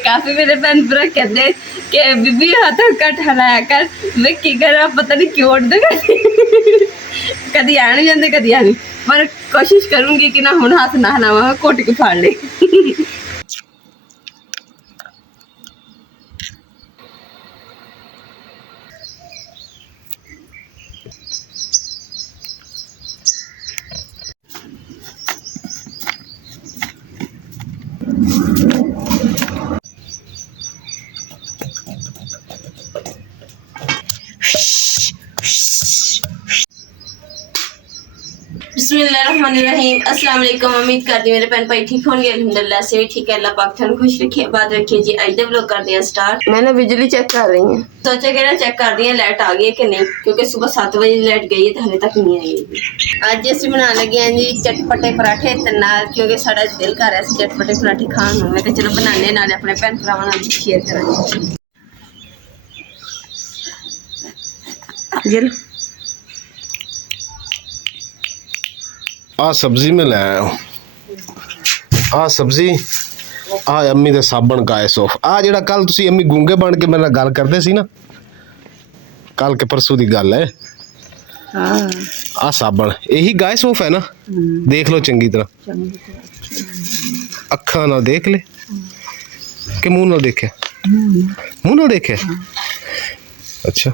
काफी मेरे भैन भरा कहते कि बीबी हाथ घट हलाया कर। मैं की करा पता नहीं क्यों उड़ते कदी आ नहीं जाते कदी आ नहीं, पर कोशिश करूंगी कि ना हुण हाथ ना हलावा, घुट के फाड़ ले। बिस्मिल्लाहिर्रहमानिर्रहीम। अस्सलाम वालेकुम। उम्मीद करती मेरे भैन भाई ठीक होंगे। अल्हम्दुलिल्लाह से भी ठीक है। अल्लाह पाक थानू खुश रखे आबाद रखे जी। अज दा व्लॉग करते हैं स्टार्ट। मैं ना बिजली चेक कर रही हूँ, सोचा कि ना चेक कर दी लाइट आ गई है कि नहीं, क्योंकि सुबह 7 बजे लाइट गई है तो हाले तक नहीं आई है। अज असीं बनाने लगे हैं जी चटपटे पराठे ते नाल, क्योंकि साडा दिल कर रहा है चटपटे पराठे खाण नूं। मैं कहा चलो बनाने नाल अपने भैन भरावां नाल शेयर करांगे। चलो आ सब्जी में ले आया हूँ। आ सब्जी आ अम्मी दे साबण गाय सोफ। आ जेड़ा कल तुसी अम्मी गूंगे बन के मेरे नाल गल करदे सी ना, कल के परसों दी गल है। हाँ आ साबण यही गाय सोफ है ना, देख लो चंगी तरह, अखा ना देख ले कि मुंह ना देखे, मुंह ना देखे। अच्छा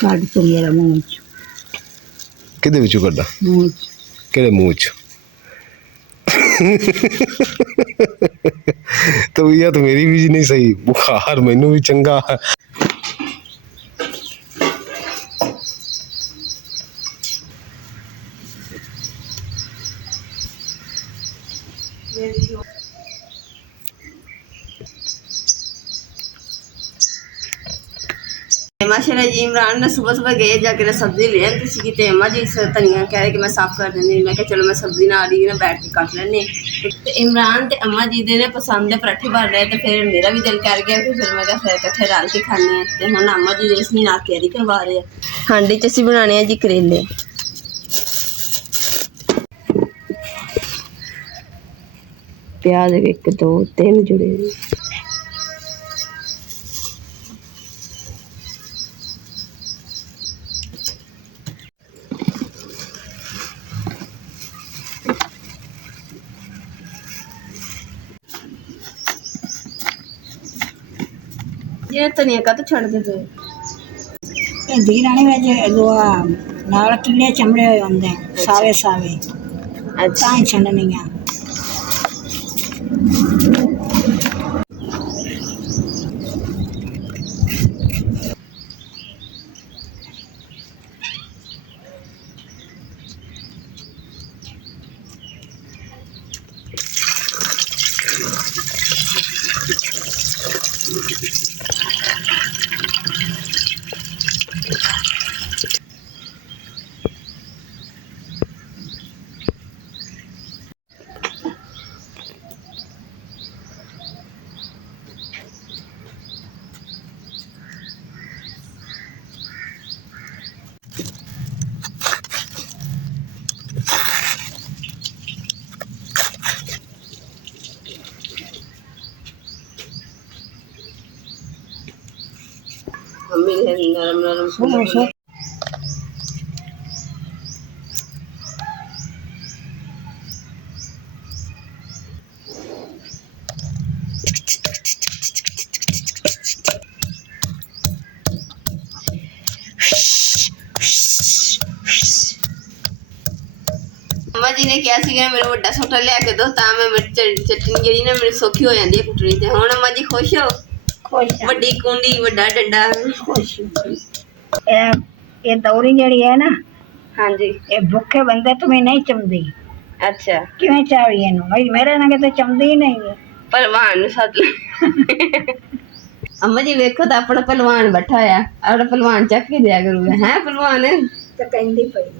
काट तो मेरा मुंह किदे विचों कड्डा, मुंह केड़े मुंह च? तो भैया तो मेरी भी नहीं सही, बुखार मैनू भी चंगा। माशाल्लाह जी। इमरान ने सुबह सुबह गए जाके सब्जी ले आती सी ते अम्मा जी धनिया कह रहे कि मैं साफ कर देनी। मैं कहा चलो मैं सब्जी ना आ रही ना बैठ के काट लेने। ते इमरान ते अम्मा जी दे ने पसंद दे पराठे बन रहे, तो फिर मेरा भी दिल कर गया कि फिर मैं कहा फिर कट्ठे रल के खाने हैं। तो हुण अम्मा जी इसनी ना तैयारी करवा रहे हैं। हांडी च असीं बनाने हैं जी करेले। प्याज 1 2 3 जुड़े ये धनिया का तो छड़ दे दो। भिंडी राणी में जो नाल कीड़े चमड़े हुए होंगे सावे सावे, अच्छा तां छंडनी है। मम्मी ने नरम नरम सो अम्मा जी ने कहा सीगा मेरा बड़ा सोटा लिया के दो तां मैं चटनी जी ना मेरी सौखी हो जाती है कुटनी ते। हुण अम्मा जी खुश हो? खुश वड्डी कुंडी वड्डा डंडा। खुश ये दौरी जड़ी है ना, हाँ जी ये भूखे बंदे तुम्हें नहीं चमदी। अच्छा किवें चावी इनू भाई मेरे ना तो चमदी ही नहीं है। पहलवान नूं सद ले। अम्मा जी वेखो तो अपना पहलवान बैठा होया, अपना पहलवान चक के दिया करूंगा है पहलवान। तो कहंदी पई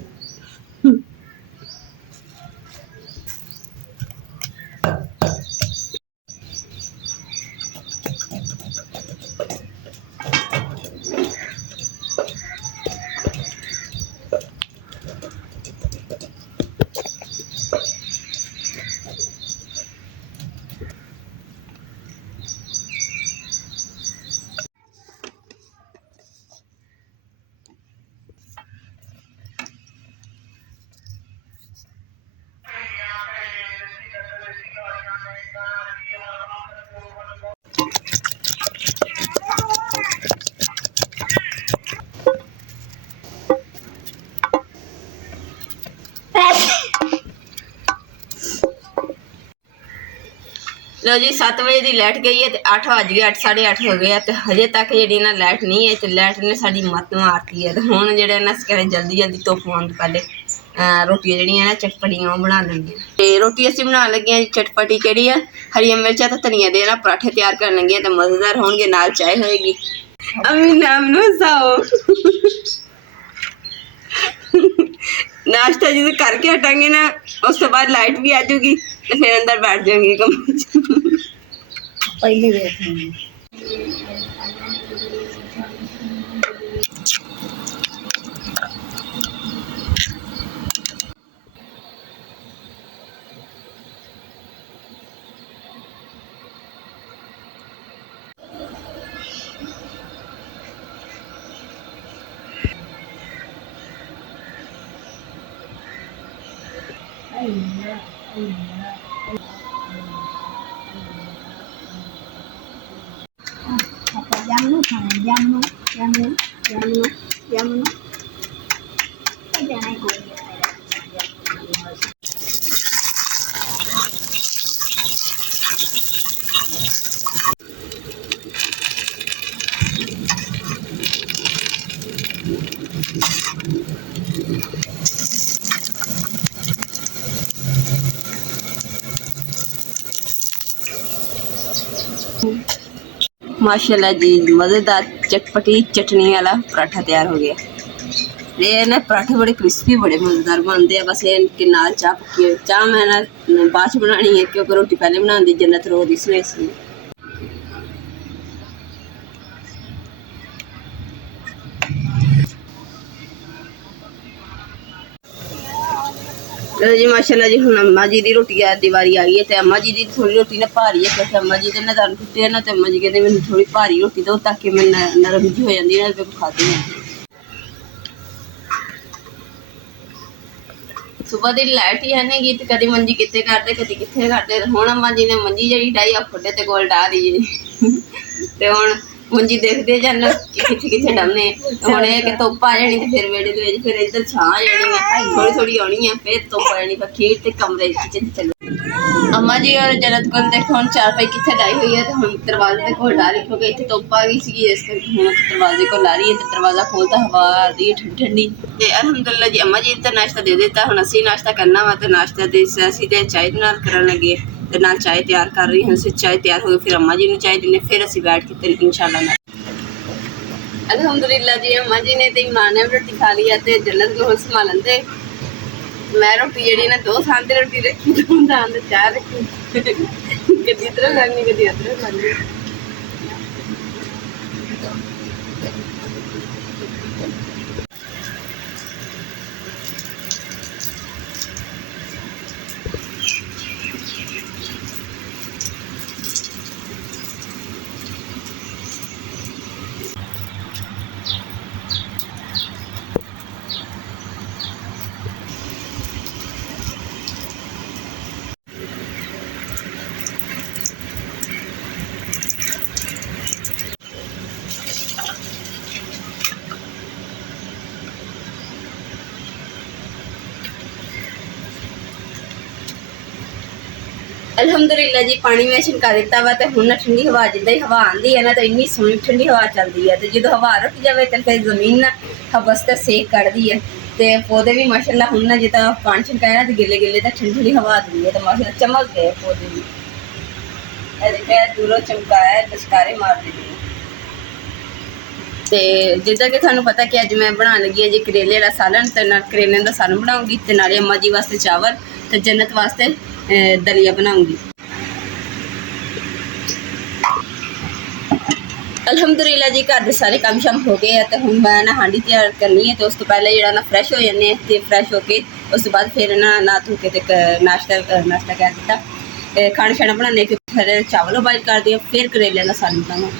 लो जी 7 बजे की लाइट गई है तो 8 बज गए 8 साढ़े 8 हो गया तो हजे तक जी ना लाइट नहीं है तो लाइट ने साड़ी मत मारती है तो हूँ जो ना करें जल्दी जल्दी धुप आने तो पहले रोटियां जड़ियां ना चटपटियां वो बना लेंगे। तो रोटी असीं बना लगे जी चटपटी केड़ी है हरिया मिर्चा तो धनिया दे ना पराठे तैयार कर लगे तो मज़ेदार होंगे नाल चाय होएगी। अम्मी नाम नो साओ नाश्ता जो करके हटांगे ना उस तो बाद लाइट भी आ जाएगी तो फिर अंदर बैठ जाएंगे कमरे च। पहले देखते jamu sama jamu jangan ikut माशाल्लाह जी मज़ेदार चटपटी चटनी वाला पराठा तैयार हो गया। ये ना पराठे बड़े क्रिस्पी बड़े मज़ेदार बनते हैं। बस इनके नाल चाह पक्की है। चाह मैं ना बाद च बनानी है क्योंकि रोटी पहले बनाने दी जन्नत रो दी इसलिए। जी माशाल्लाह जी हुण अम्मा जी दी रोटी दी वारी आ गई है तो अम्मा जी दी थोड़ी रोटी ना भारी है क्योंकि अम्मा जी ने दंद टुटे ना तो अम्मा जी कहते मैंने थोड़ी भारी रोटी दो ताकि मैं नरम जी हो जाती ना तो खाती है। सुबह दी लाइट ही है नहीं तो कभी मंजी कितने करते कभी कितने करते हुण अम्मा जी ने मंजी जी डाई आ खुडे ते कोल डा दी ते हुण मंजी देखते जाने कितने कितने डमने हुण ये कि धुप्प आ जानी तो फिर वेड़े दे विच फिर इधर छां आ जानी है थोड़ी थोड़ी आनी है फिर धुप्प आ जानी खीर ते कमरे किचन चलो। अम्मा जी और जन्नत को देखो हम चारपाई कितने डाई हुई है तो हम दरवाजे को ला रही क्योंकि इतने धुप्प आ गई सी इस करके हम दरवाजे को ला रही है तो दरवाजा खोलता हवा आ रही है ठंडी ठंडी। तो अलहमदुल्ला जी अम्मा जी तो नाश्ता दे देता हुण असीं नाश्ता करना वा तो नाश्ता दे असीं ते चाय दे नाल करन लगे ते नाल चाय तैयार कर रही हूँ। चाय तैयार हो गई फिर अम्मा जी नूं चाय दिन्ने फिर असीं बैठ के ते इंशाअल्लाह अल्हम्दुलिल्लाह जी अम्मा जी ने तो इमरान ने रोटी खा ली है तो जन्नत को संभालन दे मैं रोटी जी ना दो थान से रोटी रखी दो थान से चाह रखी कभी इधर खानी कभी उधर खानी। अलहमदुलिल्लाह जी पानी में छिनका दिता वा तो हुण ठंडी हवा जिद्दां ही हवा आंदी है ना तो इन्नी सोहनी ठंडी हवा चलती है तो जो हवा रुक जाए तो फिर जमीन ना हबस तो सेक कढ़दी है तो पौधे भी माशाल्लाह हुण ना जिद्दां पानी छिनकाया ना तो गिले गिले तो ठंडी ठंडी हवा आती है तो माशाल्लाह चमक गए पौधे भी दूरों चमकाया दशकारे मार दी। तो जिद्दां कि तुहानूं पता कि अज मैं बनाने लगी है जी करेले का सालन तो नाल करेले का सालन बनाऊँगी तो नाले अम्मा जी वास्ते चावल तो जन्नत वास्ते दलिया बनाऊँगी। अल्हम्दुलिल्लाह जी घर के सारे काम शाम हो गए हैं तो हुण मैं ना हांडी तैयार करनी है तो उस तो पहले जो ना फ्रैश हो जाने तो फ्रैश होके उस तो बाद फिर ना धो के नाश्ता कर दिता खाना शाना बनाने के फिर चावल उबाल कर दिया फिर करेले का सालन बनाऊँ।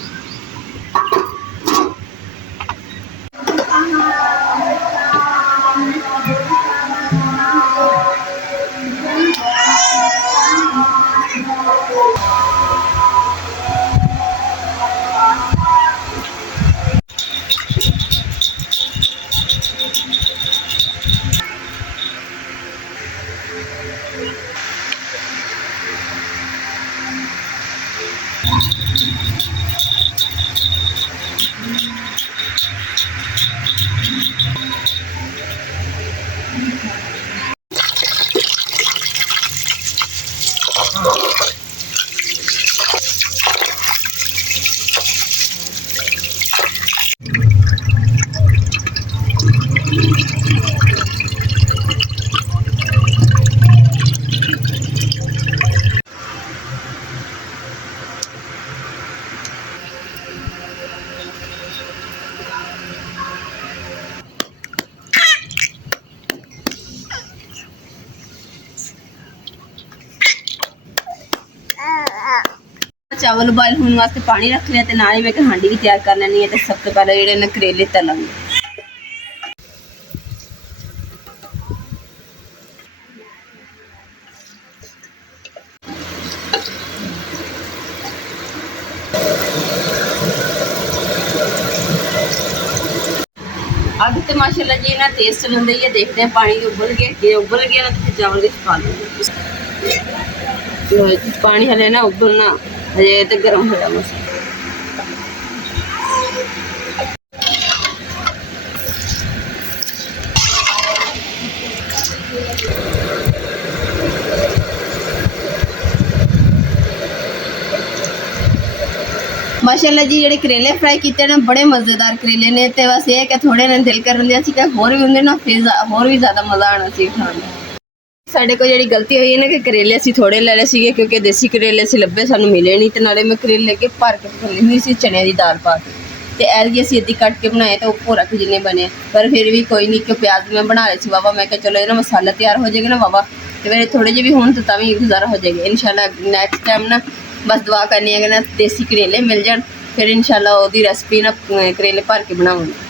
ਚਾਵਲ ਉਬਾਲ ਹੋਣ ਵਾਸਤੇ ਪਾਣੀ ਰੱਖ ਲਿਆ ਤੇ ਨਾਲ ਹੀ ਮੈਂ ਕਿ ਹਾਂਡੀ ਵੀ ਤਿਆਰ ਕਰ ਲੈਣੀ ਹੈ। ਤੇ ਸਭ ਤੋਂ ਪਹਿਲਾਂ ਜਿਹੜੇ ਨੇ ਕਰੇਲੇ ਤਲਾਂਗੇ। ਅੱਗ ਤੇ ਮਾਸ਼ਾਅੱਲਾ ਜੀ ਨਾ ਤੇਜ਼ ਚੱਲਣ ਦੀ ਹੈ। ਦੇਖਦੇ ਹਾਂ ਪਾਣੀ ਉਬਲ ਗਿਆ, ਜੇ ਉਬਲ ਗਿਆ ਨਾ ਤੇ ਫਿਰ ਚਾਵਲ ਵਿੱਚ ਪਾ ਲਵਾਂਗੇ। ਪਾਣੀ ਹਲੇ ਨਾ ਉਬਲਣਾ, ਹਜੇ ਤੇ ਗਰਮ ਹੋ ਜਾਣਾ ਸੀ। माशाल्लाह जी ਜਿਹੜੇ ਕਰੇਲੇ ਫਰਾਈ ਕੀਤੇ ਨੇ ਬੜੇ ਮਜ਼ੇਦਾਰ ਕਰੇਲੇ ਨੇ ਤੇ ਬਸ ਇਹ ਕਿ ਥੋੜੇ ਨੇ ਦਿਲ ਕਰਨ ਦਿਆ ਸੀ ਕਿ ਹੋਰ ਵੀ ਹੁੰਦੇ ਨਾ ਫਿਰ ਹੋਰ ਵੀ ਜ਼ਿਆਦਾ ਮਜ਼ਾ ਆਣਾ ਸੀ ਖਾਣ ਦਾ। ਸਾਡੇ ਕੋਲ ਜਿਹੜੀ ਗਲਤੀ ਹੋਈ ਹੈ ਨਾ ਕਿ ਕਰੇਲੇ ਅਸੀਂ ਥੋੜੇ ਲੈ ਲਏ ਸੀਗੇ ਕਿਉਂਕਿ ਦੇਸੀ ਕਰੇਲੇ ਅਸੀਂ ਲੱਭੇ ਸਾਨੂੰ ਮਿਲੇ ਨਹੀਂ ਤੇ ਨਾਲੇ ਮੈਂ ਕਰੇਲੇ ਲੈ ਕੇ ਭਰ ਕੇ ਭੁੱਲੀ ਹੋਈ ਸੀ ਚਣਿਆਂ ਦੀ ਦਾਲ ਪਾ ਕੇ ਤੇ ਐਲਗੀ ਅਸੀਂ ਅੱਧੀ ਕੱਟ ਕੇ ਬਣਾਏ ਤਾਂ ਉੱਪਰ ਰੱਖ ਜਿੰਨੇ ਬਣੇ ਪਰ ਫਿਰ ਵੀ ਕੋਈ ਨਹੀਂ ਕਿ ਪਿਆਜ਼ ਮੈਂ ਬਣਾ ਲਏ ਸੀ ਬਾਬਾ ਮੈਂ ਕਿਹਾ ਚਲੋ ਇਹਦਾ ਮਸਾਲਾ ਤਿਆਰ ਹੋ ਜਾਏਗਾ ਨਾ ਬਾਬਾ ਤੇ ਮੇਰੇ ਥੋੜੇ ਜਿਹੇ ਵੀ ਹੋਣ ਤਾਂ ਵੀ ਗੁਜ਼ਾਰਾ ਹੋ ਜਾਏਗਾ ਇਨਸ਼ਾਅੱਲਾ। ਨੈਕਸਟ ਟਾਈਮ ਨਾ बस दुआ करनी है कि ना देसी करेले मिल जाए फिर इंशाल्लाह ओदी रेसिपी ना करेले भर के बनाऊंगी।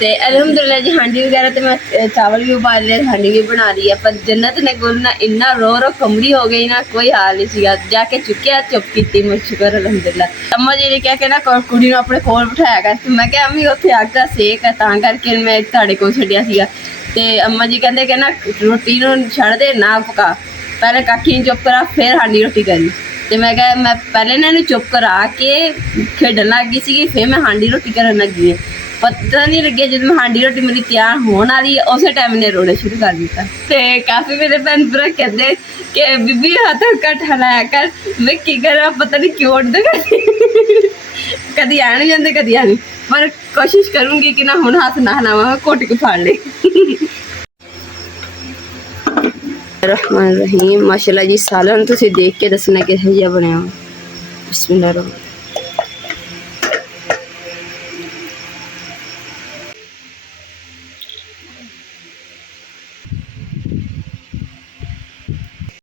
ਤੇ ਅਲਹਮਦੁਲਿਲਾ ਜੀ ਹਾਂਡੀ ਵਗੈਰਾ ਤੇ ਮੈਂ ਚਾਵਲ ਵੀ ਉਬਾਲ ਲਿਆ ਹਾਂਡੀ ਵੀ ਬਣਾ ਲਈ ਹੈ ਪਰ ਜੰਨਤ ਨੇ ਕੋਲ ਨਾ ਇੰਨਾ ਰੋ ਕਮੜੀ ਹੋ ਗਈ ਨਾ ਕੋਈ ਹਾਲ ਨਹੀਂ ਸੀਗਾ ਜਾ ਕੇ ਚੁੱਕਿਆ ਚੁੱਪ ਕੀਤੀ ਮੈਂ ਸ਼ੁਕਰ ਅਲਹਮਦੁਲਿਲਾ। ਅੰਮਾ ਜੀ ਨੇ ਕਿਹਾ ਕਿ ਨਾ ਕੁੜੀ ਨੂੰ ਆਪਣੇ ਕੋਲ ਬਿਠਾਇਆ ਕਰ ਤੇ ਮੈਂ ਕਿਹਾ ਅੰਮੀ ਉੱਥੇ ਅੱਗ ਦਾ ਸੇਕ ਹੈ ਤਾਂ ਕਰਕੇ ਮੈਂ ਤੁਹਾਡੇ ਕੋਲ ਛੱਡਿਆ ਸੀਗਾ ਤੇ ਅੰਮਾ ਜੀ ਕਹਿੰਦੇ ਕਿ ਨਾ ਰੋਟੀ ਨੂੰ ਛੱਡ ਦੇ ਨਾ ਪਕਾ ਪਹਿਲੇ ਕਾਕੀ ਨੂੰ ਚੁੱਪ ਕਰਾ ਫਿਰ ਹਾਂਡੀ ਰੋਟੀ ਕਰੀ ਤੇ ਮੈਂ ਕਿਹਾ ਮੈਂ ਪਹਿਲੇ ਇਹਨਾਂ ਨੂੰ ਚੁੱਪ ਕਰਾ ਕੇ ਖੇਡਣ ਲੱਗ ਗਈ ਸੀਗੀ ਫਿਰ ਮੈਂ ਹਾਂਡੀ ਰੋਟੀ ਕਰਨ ਲੱਗੀ पता नहीं लगे जब मैं हांडी रोटी मेरी तैयार होने वाली उस टाइम ने रोना शुरू कर दिता ते काफी मेरे भैन भरा कहते कि बीबी हाथ घट हलाया कर मैं की करा पता नहीं क्यों उठते कदी आ नहीं जाते कदी आ नहीं पर कोशिश करूंगी कि ना हुण हाथ ना हिलावा घुट के फाड़ ले। रहमान रहीम माशाल्लाह जी सालन तुसीं देख के दसना किहो जिहा बनिया बिस्मिल्लाह रहमान।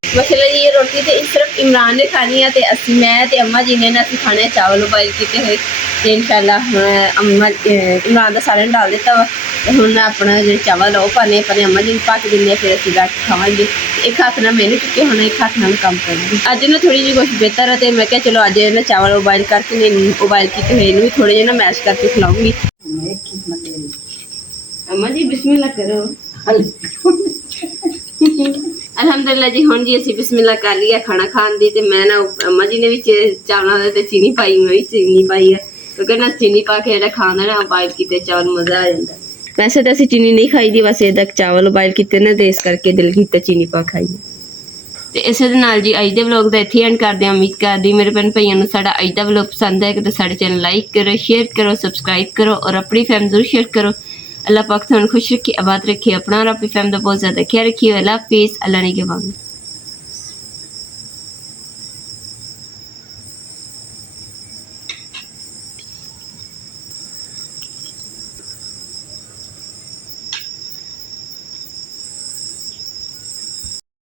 माशाल्लाह जी ये रोटी तो सिर्फ इमरान ने खानी है तो असी मैं ते अम्मा जी ने ना असी खाने चावल उबाल किए हुए तो इंशाल्लाह अम्मा इमरान का सालन डाल दिता वा तो हुण अपना जो चावल वो पाने अपने अम्मा जी पा के देने फिर असी बैठ खावांगे। एक हाथ ना मैंने चुके होना एक हाथ ना काम करेंगे। अज ना थोड़ी जी कुछ बेहतर है तो मैं क्या चलो अज ना चावल उबाल करके उबाल किए हुए भी थोड़े जे ना मैश करके खिलाऊंगी। अम्मा जी बिस्मिल्लाह करो। अलहमदुलिल्लाह जी हुण जी असी बिस्मिल्लाह कर लिया खाना खान दी ते मैं ना अम्मा जी ने भी चावलों ते चीनी पाई मैं भी चीनी पाई है क्योंकि ना चीनी पा के जेह्ड़ा खाना ना उबाल किते चावल मज़ा आ जाता। वैसे तो असी चीनी नहीं खाई दी बस ये तक चावल उबाल किते ना तो इस करके दिल कीता चीनी पा खाइए। तो इस दे नाल जी अज दे व्लॉग दा इत्थे एंड करदे उम्मीद करदी मेरे भैन भाइयों नूं साडा अज दा व्लॉग पसंद आए तो साडे चैनल लाइक करो शेयर करो सबसक्राइब करो और अपनी फैमिली जरूर शेयर करो। अल्लाह पाक तुहानूं खुश रखे आबाद रखे अपना और अपनी फैमिली का बहुत ज़्यादा ख्याल रखिए। अल्लाह हाफिज़। अल्लाह ने के